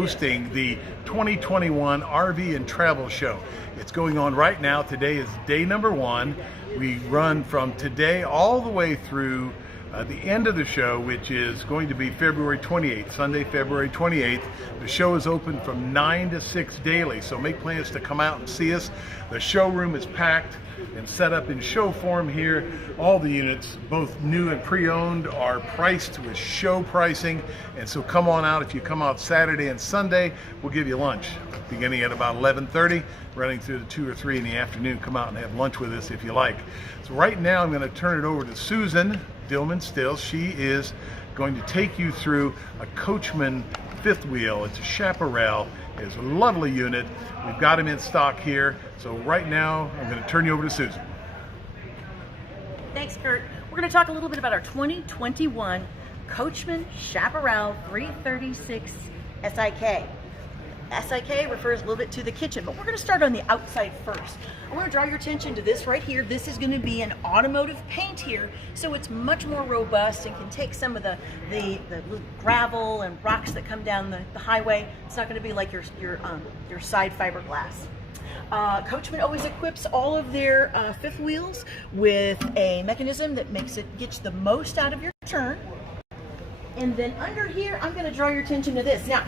Hosting the 2021 RV and Travel Show. It's going on right now. Today is day number 1. We run from today all the way through the end of the show, which is going to be February 28th, Sunday, February 28th. The show is open from 9 to 6 daily, so make plans to come out and see us. The showroom is packed and set up in show form here. All the units, both new and pre-owned, are priced with show pricing, and so come on out. If you come out Saturday and Sunday, we'll give you lunch beginning at about 11:30, running through to 2 or 3 in the afternoon. Come out and have lunch with us if you like. So right now I'm going to turn it over to Susan Dillman-Stilz. She is going to take you through a Coachman fifth wheel. It's a Chaparral. It's a lovely unit. We've got them in stock here. So right now I'm going to turn you over to Susan. Thanks, Kurt. We're going to talk a little bit about our 2021 Coachman Chaparral 336 SIK. SIK refers a little bit to the kitchen, but we're going to start on the outside first. I want to draw your attention to this right here. This is going to be an automotive paint here, so it's much more robust and can take some of the gravel and rocks that come down the highway. It's not going to be like your side fiberglass. Coachman always equips all of their fifth wheels with a mechanism that gets the most out of your turn. And then under here, I'm going to draw your attention to this. Now,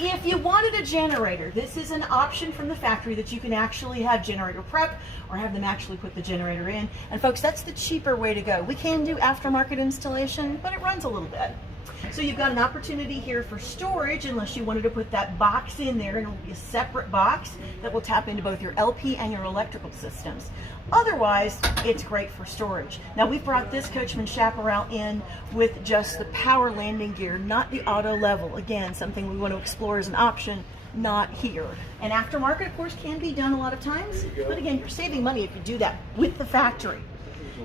if you wanted a generator, this is an option from the factory that you can actually have generator prep or have them actually put the generator in. And folks, that's the cheaper way to go. We can do aftermarket installation, but it runs a little bit. So you've got an opportunity here for storage, unless you wanted to put that box in there, and it'll be a separate box that will tap into both your LP and your electrical systems. Otherwise, it's great for storage. Now, we've brought this Coachman Chaparral in with just the power landing gear, not the auto level. Again, something we want to explore as an option, not here. And aftermarket, of course, can be done a lot of times, but again, you're saving money if you do that with the factory.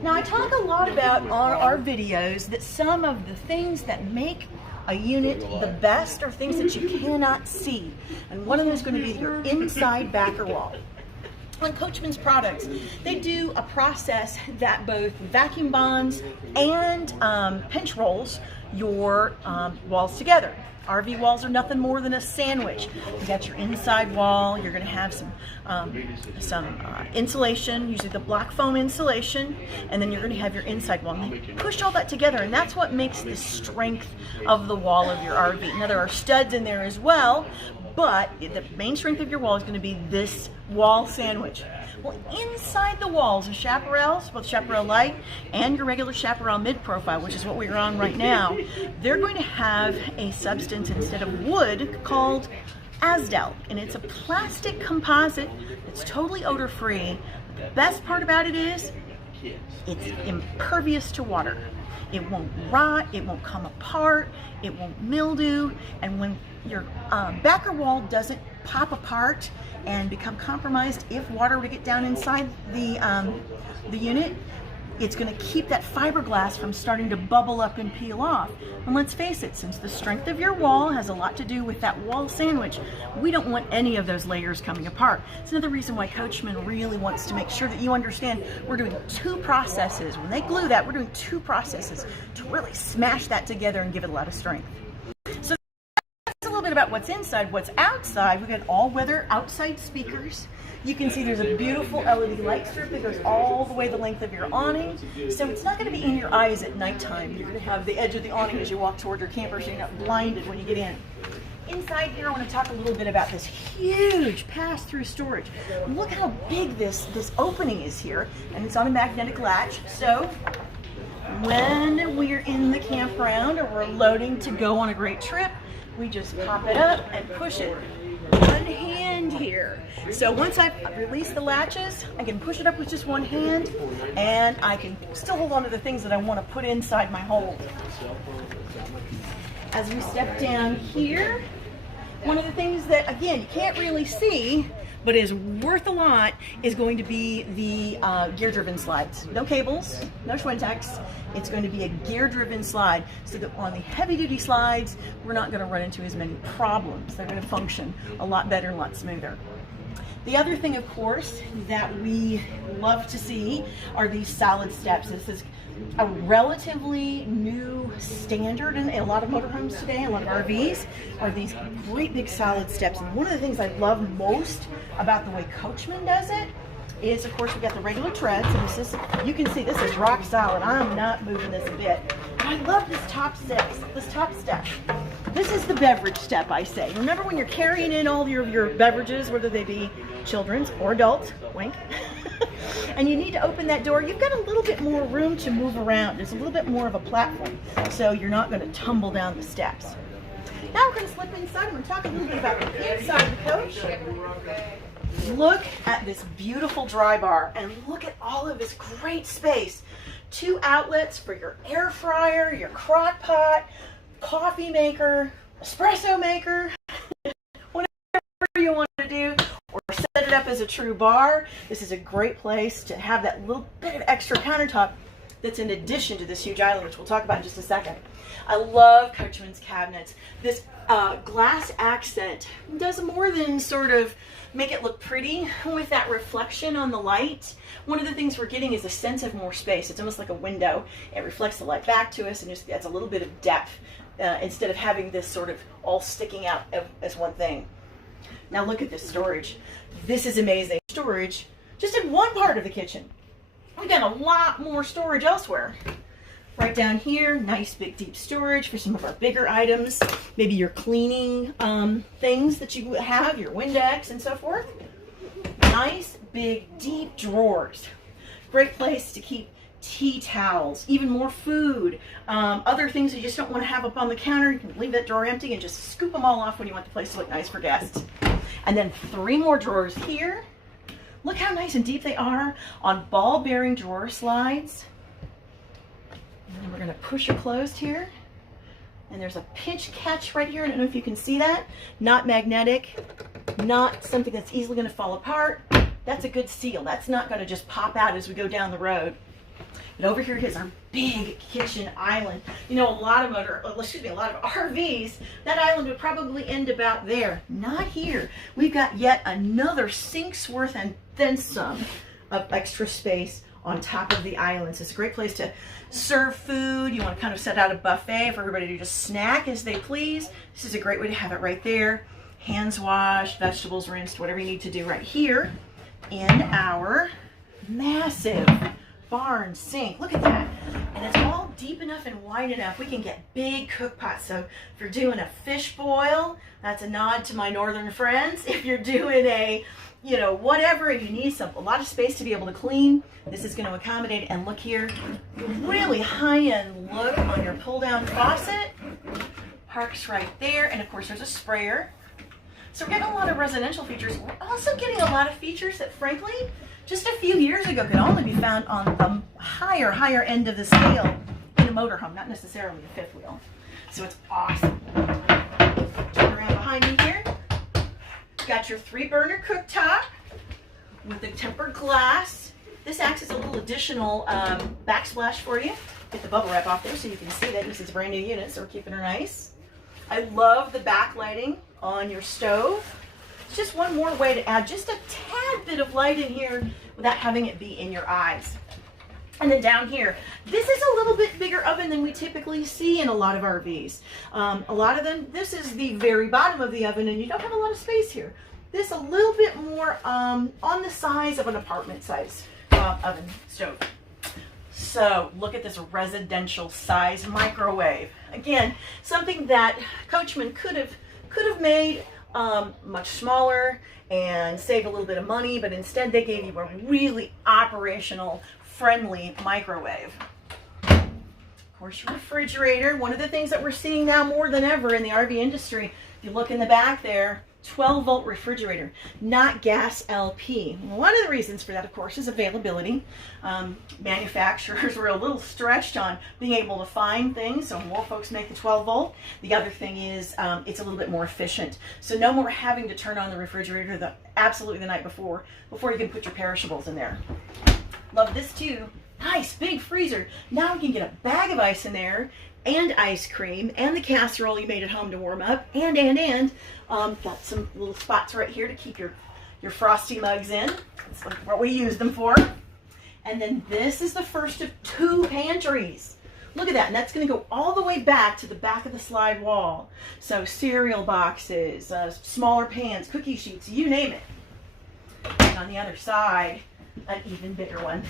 Now, I talk a lot about on our videos that some of the things that make a unit the best are things that you cannot see. And one of them is going to be your inside backer wall. On Coachman's products, they do a process that both vacuum bonds and pinch rolls your walls together. RV walls are nothing more than a sandwich. You got your inside wall. You're going to have some insulation, usually the black foam insulation, and then you're going to have your inside wall. And they push all that together, and that's what makes the strength of the wall of your RV. Now, there are studs in there as well, but the main strength of your wall is going to be this wall sandwich. Well, inside the walls of Chaparrals, both Chaparral Light and your regular Chaparral mid-profile, which is what we're on right now, they're going to have a substance instead of wood called Asdel, and it's a plastic composite that's totally odor-free. The best part about it is it's impervious to water. It won't rot, it won't come apart, it won't mildew, and when your backer wall doesn't pop apart and become compromised if water were to get down inside the unit, it's going to keep that fiberglass from starting to bubble up and peel off. And let's face it, since the strength of your wall has a lot to do with that wall sandwich, we don't want any of those layers coming apart. It's another reason why Coachman really wants to make sure that you understand we're doing 2 processes. When they glue that, we're doing 2 processes to really smash that together and give it a lot of strength. So that's a little bit about what's inside. What's outside, we've got all-weather outside speakers. You can see there's a beautiful LED light strip that goes all the way the length of your awning. So it's not going to be in your eyes at nighttime. You're going to have the edge of the awning as you walk toward your camper, so you're not blinded when you get in. Inside here, I want to talk a little bit about this huge pass-through storage. Look how big this opening is here, and it's on a magnetic latch. So when we're in the campground or we're loading to go on a great trip, we just pop it up and push it. One hand here. So once I've released the latches, I can push it up with just one hand, and I can still hold on to the things that I want to put inside my hold. As we step down here, one of the things that, again, you can't really see, but is worth a lot, is going to be the gear-driven slides. No cables, no Schwintex. It's going to be a gear-driven slide, so that on the heavy-duty slides, we're not going to run into as many problems. They're going to function a lot better and a lot smoother. The other thing, of course, that we love to see are these solid steps. This is a relatively new standard in a lot of motorhomes today, a lot of RVs, are these great big solid steps. And one of the things I love most about the way Coachman does it is, of course, we got the regular treads, and this is, you can see this is rock solid. I'm not moving this a bit. But I love this top step. This is the beverage step, I say. Remember when you're carrying in all your beverages, whether they be children's or adults, wink, and you need to open that door, you've got a little bit more room to move around. There's a little bit more of a platform, so you're not going to tumble down the steps. Now we're going to slip inside. I'm going to talk a little bit about the inside of the coach. Look at this beautiful dry bar, and look at all of this great space. 2 outlets for your air fryer, your crock pot, coffee maker, espresso maker, whatever you want to do, or set it up as a true bar. This is a great place to have that little bit of extra countertop that's in addition to this huge island, which we'll talk about in just a second. I love Coachman's cabinets. This glass accent does more than sort of make it look pretty with that reflection on the light. One of the things we're getting is a sense of more space. It's almost like a window. It reflects the light back to us and just adds a little bit of depth instead of having this sort of all sticking out as one thing. Now look at this storage. This is amazing. Storage just in one part of the kitchen. We've got a lot more storage elsewhere. Right down here, nice big deep storage for some of our bigger items. Maybe your cleaning things that you have, your Windex and so forth. Nice big deep drawers. Great place to keep tea towels, even more food, other things that you just don't want to have up on the counter. You can leave that drawer empty and just scoop them all off when you want the place to look nice for guests. And then 3 more drawers here. Look how nice and deep they are on ball bearing drawer slides. And then we're going to push it closed here. And there's a pinch catch right here. I don't know if you can see that. Not magnetic, not something that's easily going to fall apart. That's a good seal. That's not going to just pop out as we go down the road. And over here is our big kitchen island. You know, a lot of RVs, that island would probably end about there. Not here. We've got yet another sink's worth and then some of extra space on top of the island. So it's a great place to serve food. You want to kind of set out a buffet for everybody to just snack as they please. This is a great way to have it right there. Hands washed, vegetables rinsed, whatever you need to do right here in our massive barn sink. Look at that. And it's all deep enough and wide enough. We can get big cook pots. So if you're doing a fish boil, that's a nod to my northern friends. If you're doing a, you know, whatever, and you need a lot of space to be able to clean, this is going to accommodate. And look here, really high-end look on your pull-down faucet. Parks right there. And of course there's a sprayer. So we're getting a lot of residential features. We're also getting a lot of features that, frankly, just a few years ago could only be found on the higher end of the scale in a motorhome, not necessarily a fifth wheel. So it's awesome. Turn around behind me here. Got your 3-burner cooktop with the tempered glass. This acts as a little additional backsplash for you. Get the bubble wrap off there so you can see that this is a brand new unit, so we're keeping her nice. I love the backlighting on your stove. It's just one more way to add just a tad bit of light in here without having it be in your eyes. And then down here, this is a little bit bigger oven than we typically see in a lot of RVs. A lot of them, this is the very bottom of the oven and you don't have a lot of space here. This a little bit more on the size of an apartment size oven stove. So look at this residential size microwave. Again, something that Coachman could have made much smaller and save a little bit of money, but instead they gave you a really operational friendly microwave. Of course, your refrigerator. One of the things that we're seeing now more than ever in the RV industry, if you look in the back there, 12-volt refrigerator, not gas LP. One of the reasons for that, of course, is availability. Manufacturers were a little stretched on being able to find things, so more folks make the 12-volt. The other thing is it's a little bit more efficient. So no more having to turn on the refrigerator absolutely the night before you can put your perishables in there. Love this too. Nice big freezer. Now we can get a bag of ice in there and ice cream and the casserole you made at home to warm up and got some little spots right here to keep your frosty mugs in. That's what we use them for. And then this is the first of 2 pantries. Look at that, and that's going to go all the way back to the back of the slide wall. So cereal boxes, smaller pans, cookie sheets, you name it. And on the other side, an even bigger one.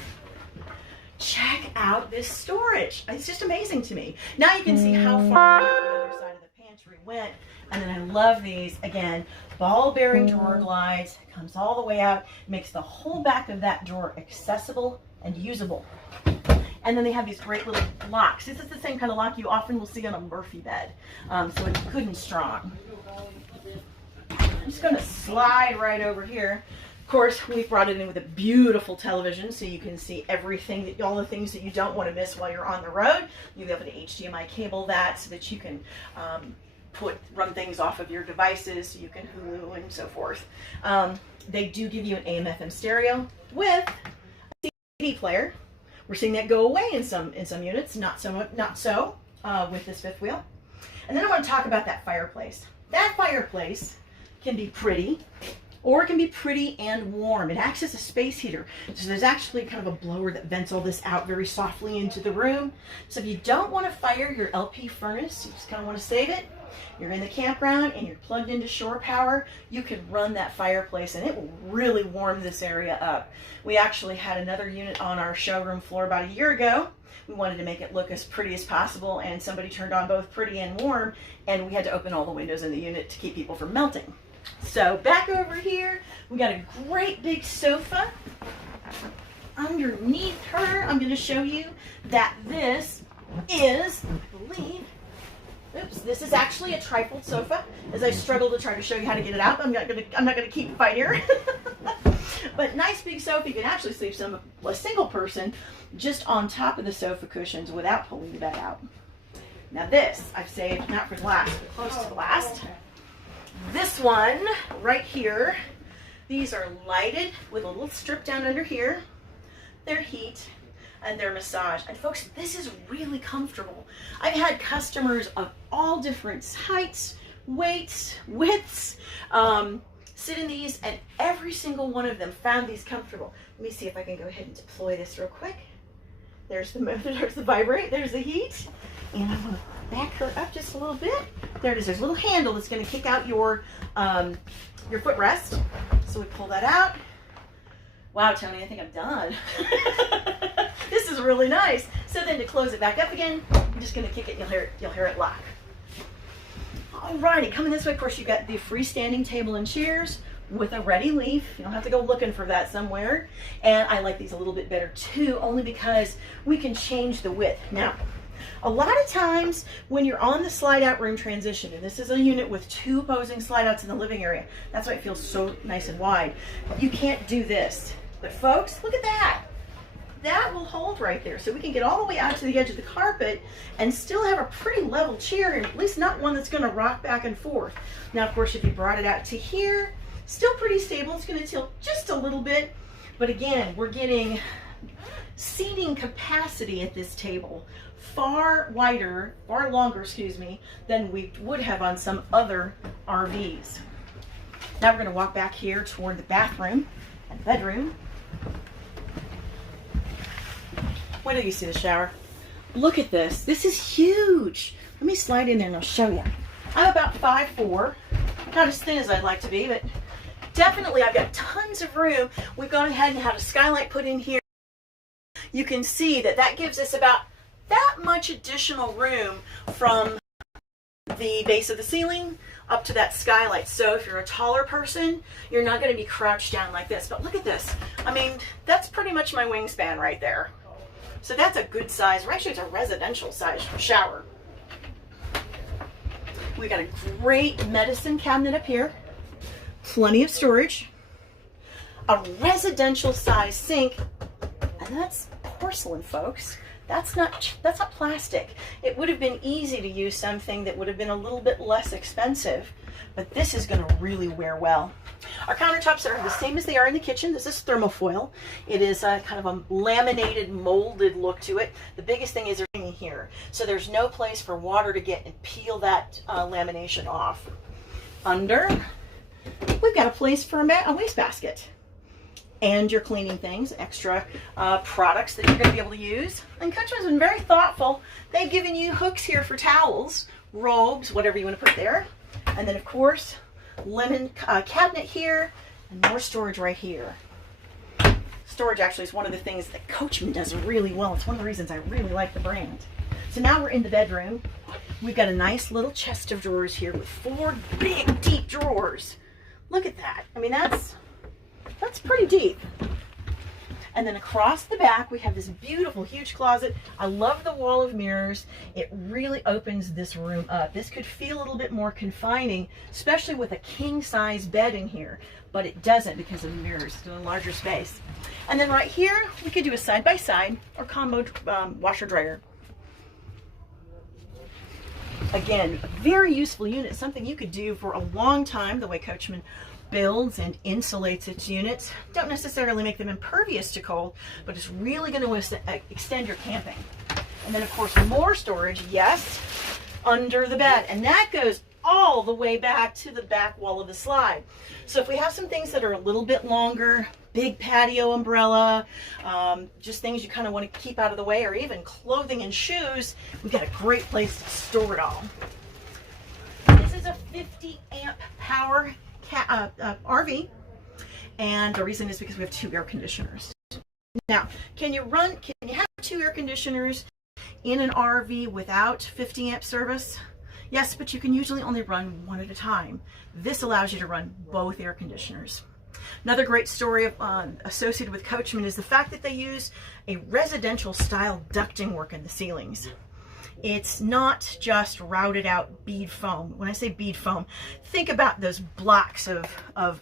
Check out this storage. It's just amazing to me. Now you can see how far the other side of the pantry went. And then I love these. Again, ball bearing drawer glides. Comes all the way out. Makes the whole back of that drawer accessible and usable. And then they have these great little locks. This is the same kind of lock you often will see on a Murphy bed. So it's good and strong. I'm just going to slide right over here. Of course, we've brought it in with a beautiful television so you can see everything, all the things that you don't want to miss while you're on the road. You'll be able to HDMI cable that so that you can run things off of your devices, so you can Hulu and so forth. They do give you an AM/FM stereo with a CD player. We're seeing that go away in some units, not so with this fifth wheel. And then I want to talk about that fireplace. That fireplace can be pretty, or it can be pretty and warm. It acts as a space heater. So there's actually kind of a blower that vents all this out very softly into the room. So if you don't want to fire your LP furnace, you just kind of want to save it, you're in the campground and you're plugged into shore power, you can run that fireplace and it will really warm this area up. We actually had another unit on our showroom floor about a year ago. We wanted to make it look as pretty as possible, and somebody turned on both pretty and warm, and we had to open all the windows in the unit to keep people from melting. So back over here, we got a great big sofa. Underneath her, I'm going to show you that this is, I believe, this is actually a trifold sofa. As I struggle to try to show you how to get it out, I'm not going to keep fighting here. But nice big sofa. You can actually sleep a single person just on top of the sofa cushions without pulling the bed out. Now this, I've saved not for last, but close to last. This one right here, these are lighted with a little strip down under here. They're heat and they're massage. And folks, this is really comfortable. I've had customers of all different heights, weights, widths, sit in these, and every single one of them found these comfortable. Let me see if I can go ahead and deploy this real quick. There's the vibrate, there's the heat. And I'm gonna back her up just a little bit. There it is, there's a little handle that's gonna kick out your footrest. So we pull that out. Wow, Tony, I think I'm done. This is really nice. So then to close it back up again, I'm just gonna kick it, you'll hear it lock. Alrighty, coming this way, of course, you've got the freestanding table and chairs with a ready leaf. You don't have to go looking for that somewhere. And I like these a little bit better too, only because we can change the width. Now, a lot of times when you're on the slide out room transition, and this is a unit with 2 opposing slide outs in the living area, that's why it feels so nice and wide, you can't do this. But folks, look at that. That will hold right there. So we can get all the way out to the edge of the carpet and still have a pretty level chair, and at least not one that's gonna rock back and forth. Now, of course, if you brought it out to here, still pretty stable. It's gonna tilt just a little bit. But again, we're getting seating capacity at this table far longer, excuse me, than we would have on some other RVs. Now we're gonna walk back here toward the bathroom and bedroom. Wait till you see the shower. Look at this. This is huge. Let me slide in there and I'll show you. I'm about 5'4", not as thin as I'd like to be, but definitely I've got tons of room. We've gone ahead and had a skylight put in here. You can see that that gives us about that much additional room from the base of the ceiling up to that skylight. So if you're a taller person, you're not going to be crouched down like this. But look at this. I mean, that's pretty much my wingspan right there. So that's a good size, or actually it's a residential size shower. We got a great medicine cabinet up here, plenty of storage, a residential size sink, and that's porcelain, folks. That's not plastic. It would have been easy to use something that would have been a little bit less expensive, but this is going to really wear well. Our countertops are the same as they are in the kitchen. This is thermofoil. It is a kind of a laminated, molded look to it. The biggest thing is they're in here, so there's no place for water to get and peel that lamination off. Under, we've got a place for a wastebasket. and you're cleaning things, extra products that you're going to be able to use. And Coachman's been very thoughtful. They've given you hooks here for towels, robes, whatever you want to put there. And then, of course, linen cabinet here, and more storage right here. Storage actually is one of the things that Coachman does really well. It's one of the reasons I really like the brand. So now we're in the bedroom. We've got a nice little chest of drawers here with 4 big, deep drawers. Look at that. I mean, that's pretty deep. And then across the back, we have this beautiful, huge closet. I love the wall of mirrors. It really opens this room up. This could feel a little bit more confining, especially with a king-size bed in here, but it doesn't because of the mirrors. It's in a larger space. And then right here, we could do a side-by-side or combo washer-dryer. Again, a very useful unit, something you could do for a long time, the way Coachman builds and insulates its units. Don't necessarily make them impervious to cold, but it's really going to extend your camping. And then, of course, more storage, yes, under the bed. And that goes all the way back to the back wall of the slide. So if we have some things that are a little bit longer, big patio umbrella, just things you kind of want to keep out of the way, or even clothing and shoes, we've got a great place to store it all. This is a 50 amp power RV, and the reason is because we have 2 air conditioners. Now, can you have 2 air conditioners in an RV without 50 amp service? Yes, but you can usually only run one at a time. This allows you to run both air conditioners. Another great story associated with Coachman is the fact that they use a residential style ducting work in the ceilings. It's not just routed out bead foam. When I say bead foam, think about those blocks of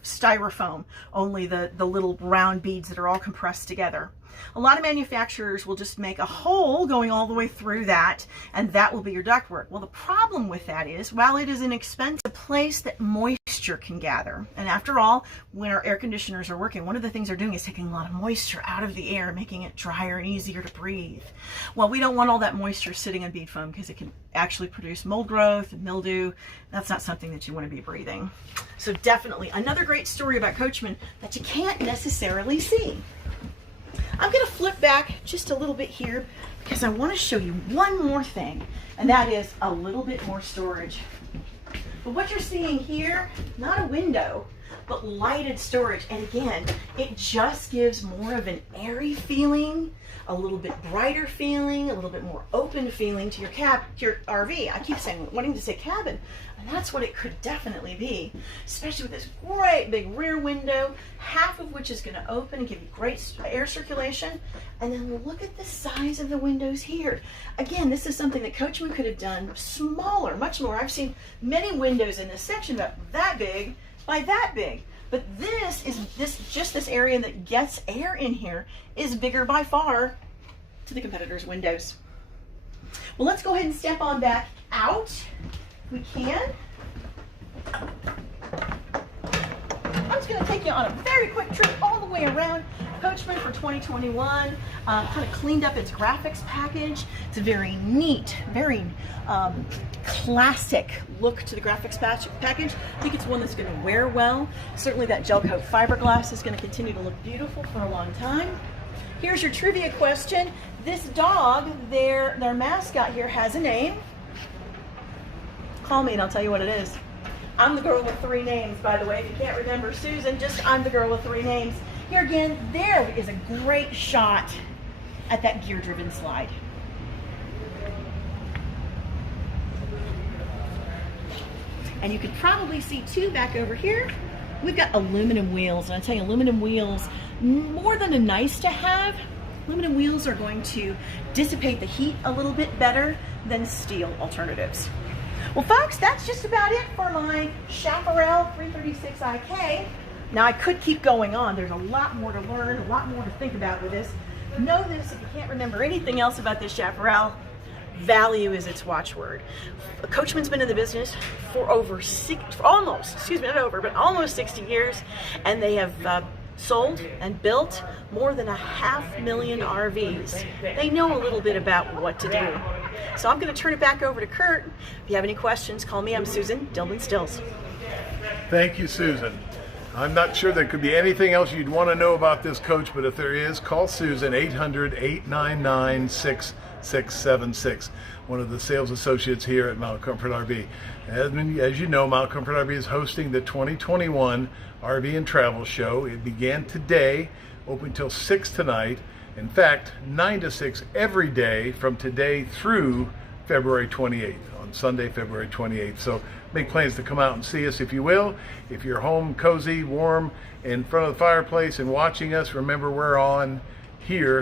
styrofoam, only the little round beads that are all compressed together. A lot of manufacturers will just make a hole going all the way through that, and that will be your ductwork. Well, the problem with that is, while it is an expensive place that moisture can gather, and after all, when our air conditioners are working, one of the things they're doing is taking a lot of moisture out of the air, making it drier and easier to breathe. Well, we don't want all that moisture sitting on bead foam because it can actually produce mold growth and mildew. That's not something that you want to be breathing. So definitely another great story about Coachman that you can't necessarily see. I'm going to flip back just a little bit here because I want to show you one more thing, and that is a little bit more storage. But what you're seeing here, not a window, but lighted storage. And again, it just gives more of an airy feeling, a little bit brighter feeling, a little bit more open feeling to your RV. I keep wanting to say cabin, and that's what it could definitely be, especially with this great big rear window, half of which is going to open and give you great air circulation. And then look at the size of the windows here. Again, this is something that Coachman could have done smaller, much more. I've seen many windows in this section about that big by that big. But this area that gets air in here is bigger by far to the competitors' windows. Well, let's go ahead and step on back out. We can. I'm just going to take you on a very quick trip all the way around Coachman for 2021. Kind of cleaned up its graphics package. It's a very neat, very classic look to the graphics package. I think it's one that's going to wear well. Certainly that gel coat fiberglass is going to continue to look beautiful for a long time. Here's your trivia question. This dog, their mascot here, has a name. Call me and I'll tell you what it is. I'm the girl with 3 names, by the way. If you can't remember Susan, just I'm the girl with 3 names. Here again, there is a great shot at that gear-driven slide. And you can probably see too back over here, we've got aluminum wheels. And I tell you, aluminum wheels, more than a nice to have, aluminum wheels are going to dissipate the heat a little bit better than steel alternatives. Well, folks, that's just about it for my Chaparral 336 IK. Now, I could keep going on. There's a lot more to learn, a lot more to think about with this. Know this, if you can't remember anything else about this Chaparral, value is its watchword. Coachman's been in the business for almost 60 years, and they have sold and built more than 500,000 RVs. They know a little bit about what to do. So I'm going to turn it back over to Kurt. If you have any questions, call me. I'm Susan Dillman-Stilz. Thank you, Susan. I'm not sure there could be anything else you'd want to know about this coach, but if there is, call Susan, 800-899-6676, one of the sales associates here at Mount Comfort RV. As you know, Mount Comfort RV is hosting the 2021 RV and Travel Show. It began today, open till 6 tonight. In fact, 9 to 6 every day from today through February 28th, on Sunday, February 28th. So make plans to come out and see us if you will. If you're home, cozy, warm, in front of the fireplace and watching us, remember we're on here